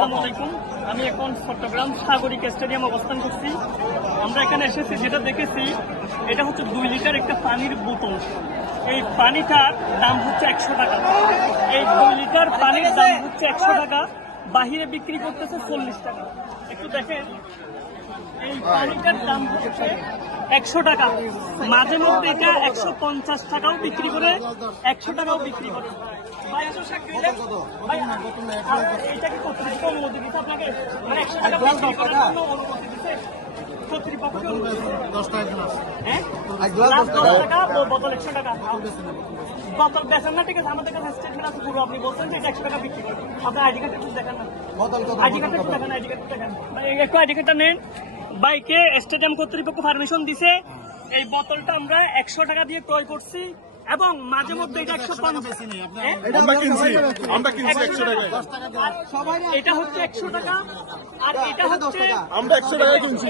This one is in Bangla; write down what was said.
আসসালামু আলাইকুম। আমি এখন চট্টগ্রাম সাগরিক স্টেডিয়াম অবস্থান করছি। আমরা এখানে এসেছি, যেটা দেখেছি এটা হচ্ছে 2 লিটার একটা পানির বোতল। এই পানিটার দাম হচ্ছে 100 টাকা। এই 2 লিটার পানির দাম হচ্ছে 100 টাকা, বাহিরে বিক্রি করতেছে 40 টাকা। একটু দেখেন, এই পানিটার দাম হচ্ছে 100 টাকা, মাঝে মধ্যে এটা 150 টাকাও বিক্রি করে, 100 টাকাও বিক্রি করে। ভাই এটা কি কর্তৃপক্ষ অনুমতি দিচ্ছে আপনাকে? মানে 100 টাকা বিক্রি করার জন্য অনুমতি দিচ্ছে কর্তৃপক্ষ? 10 টাকা। হ্যাঁ, 10 টাকা বোতল 100 টাকা বোতল বেচেন না? ঠিক আছে, আমাদের কাছে স্টেটমেন্ট আছে পুরো। আপনি বলছেন যে 100 টাকা বিক্রি করেন, আপনার আইডি কার্ড একটু দেখান না। আইডি কার্ড একটু দেখান, আইডি কার্ড দেখান, একটু আইডি কার্ডটা নেন। বাইকে স্টেডিয়াম কর্তৃপক্ষ পারমিশন দিছে। এই বোতলটা আমরা 100 টাকা দিয়ে ক্রয় করছি এবং মাঝে মধ্যে এটা 150। আমরা কিনছি 100 টাকায়। এটা হচ্ছে 100 টাকা, আর এটা হচ্ছে আমরা 100 টাকায় কিনছি।